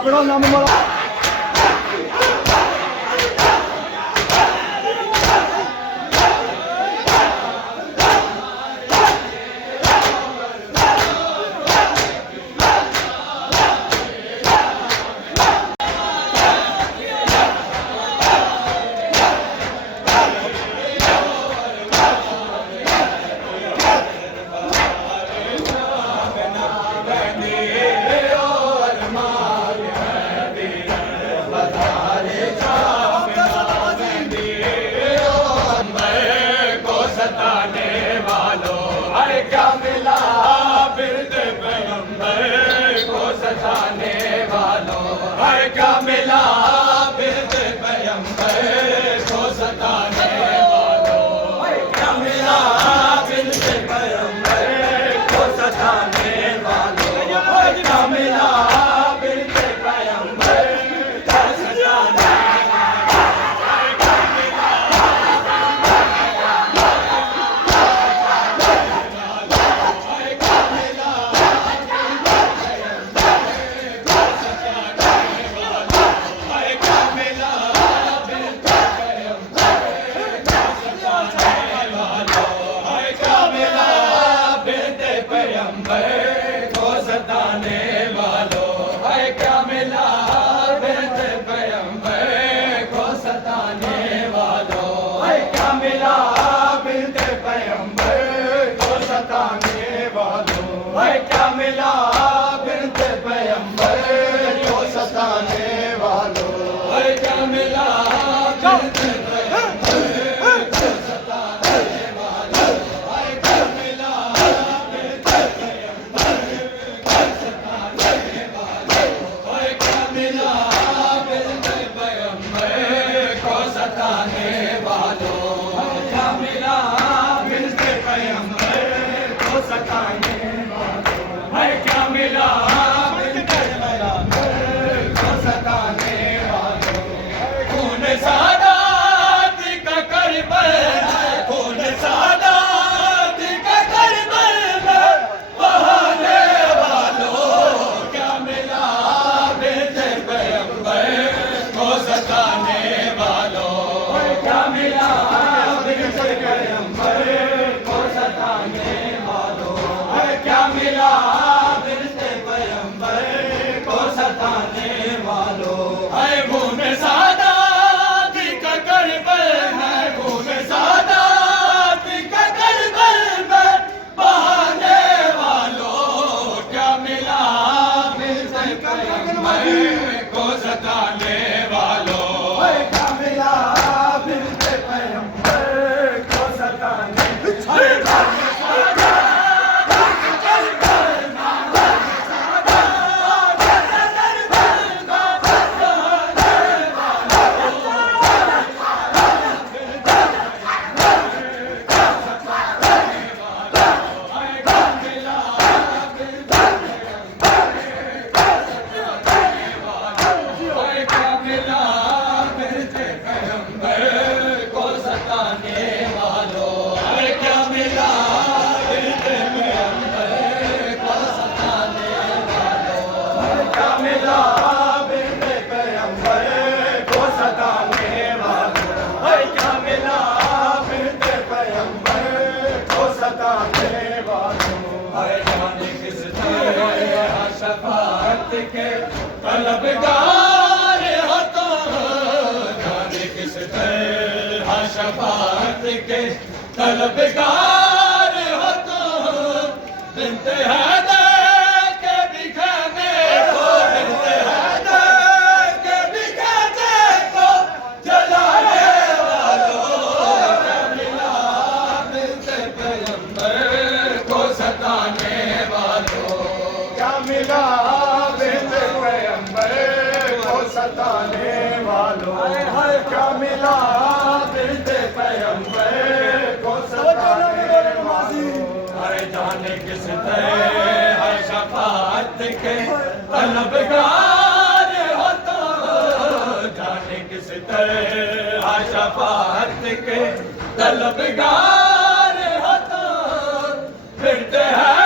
अपना नाम वाला के तलबगार हो तो जाने किस तरह शफाअत के तलबगार हो तो बिन्ते हैदर के बिखाने को बिन्ते हैदर के बिखाने को जलाने वालों क्या मिला बिन्ते पैगंबर को सताने वालों क्या मिला सताने वालों क्या मिला बिरदे पैगंबर को सताने वालों अरे जाने किस तरह हर शफाअत के तलबगार हो तो जाने किस तरह हर शफाअत के तलबगार हो तो फिरते हैं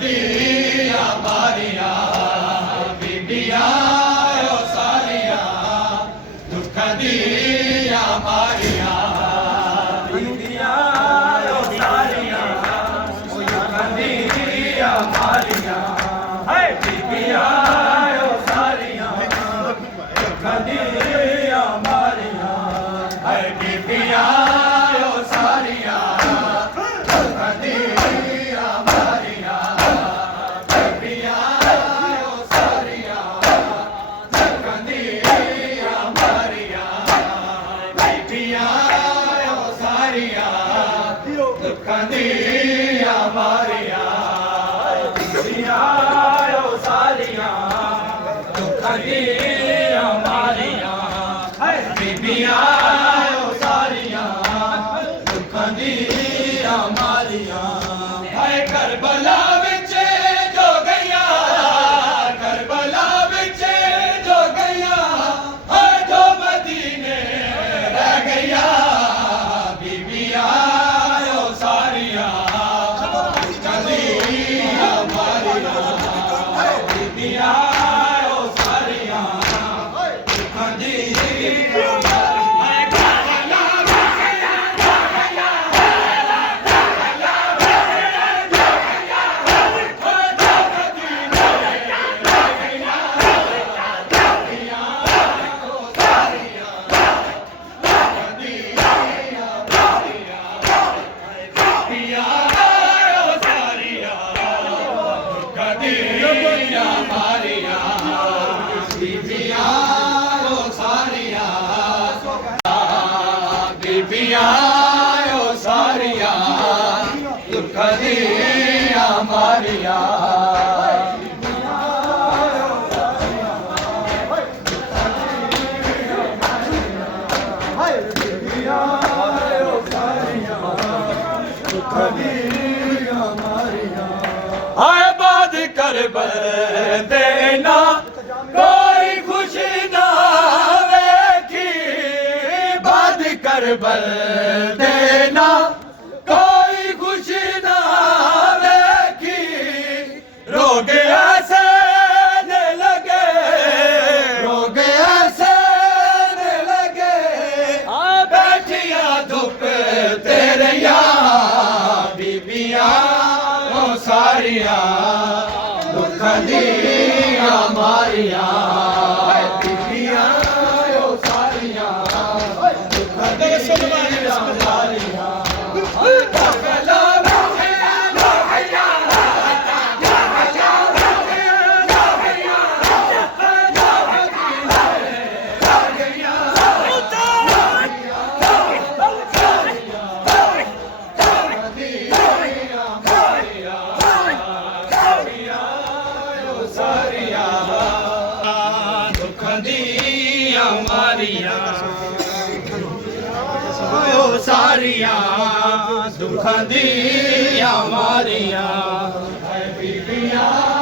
ਦੀਆਂ ਮਾਰੀਆਂ ਬੀਬੀਆਂ ਓ ਸਾਰੀਆਂ ਦੁੱਖਾਂ ਦੀਆਂ ਮਾਰੀਆਂ ਬੀਬੀਆਂ ਓ ਸਾਰੀਆਂ ਦੁੱਖਾਂ ਦੀਆਂ ਮਾਰੀਆਂ ਹਾਏ ਬੀਬੀਆਂ ਓ ਸਾਰੀਆਂ ਦੁੱਖਾਂ ਦੀਆਂ ਮਾਰੀਆਂ ਹਾਏ ਬੀਬੀਆਂ ਓ ਸਾਰੀਆਂ ਦੁੱਖਾਂ ਦੀਆਂ ਮਾਰੀਆਂ ਬੀਬੀਆਂ ਓ ਸਾਰੀਆਂ ਦੁੱਖਾਂ ਦੀਆਂ ਮਾਰੀਆਂ ਬੀਬੀਆਂ ਓ ਸਾਰੀਆਂ ਦੁੱਖਾਂ ਦੀਆਂ ਮਾਰੀਆਂ ਬੀਬੀਆਂ ਓ ਸਾਰੀਆਂ ਦੁੱਖਾਂ ਦੀਆਂ ਮਾਰੀਆਂ ਹਾਏ ਬੀਬੀਆਂ ਓ ਸਾਰੀਆਂ ਦੁੱਖਾਂ ਦੀਆਂ ਮਾਰੀਆਂ ਹਾਏ ਕਰਬਲਾ ਵਿੱਚ ਜੋ ਗਈਆਂ ਕਰਬਲਾ ਵਿੱਚ ਜੋ ਗਈਆਂ ਹਾਏ ਜੋ ਮਦੀਨੇ ਰਹਿ ਗਈਆਂ ਬੀਬੀਆਂ ਓ ਸਾਰੀਆਂ ਦੁੱਖਾਂ ਦੀਆਂ ਮਾਰੀਆਂ ਬੀਬੀਆਂ ਓ ਸਾਰੀਆਂ ਦੁੱਖਾਂ ਦੀਆਂ ਬੀਬੀਆਂ ਓ ਸਾਰੀਆਂ ਦੁੱਖਾਂ ਦੀਆਂ ਮਾਰੀਆਂ ਹਾਏ ਬਾਦ ਕਰਬਲ ਦੇ ਨਾ ਕੋਈ ਖੁਸ਼ੀ ਨਾ ਵੇਖੀ ਬਾਦ ਕਰਬਲ ਦੇ ਨਾ ਕੋਈ ਖੁਸ਼ੀ ਨਾ ਵੇਖੀ ਰੋਗ ਐਸੇ ਨੇ ਲਗੇ ਰੋਗ ਐਸੇ ਨੇ ਲਗੇ ਆ ਬੈਠੀਆਂ ਧੁੱਪ ਤੇਰੀਆਂ ਬੀਬੀਆਂ ਓ ਸਾਰੀਆਂ ਦੁੱਖਾਂ ਦੀਆਂ ਮਾਰੀਆਂ ਬੀਬੀਆਂ ਓ ਸਾਰੀਆਂ ਦੁੱਖਾਂ ਦੀਆਂ ਮਾਰੀਆਂ ਕਰਬਲਾ ਓ ਸਾਰੀਆਂ ਦੁੱਖਾਂ ਦੀਆਂ ਮਾਰੀਆਂ ਹਾਏ ਬੀਬੀਆਂ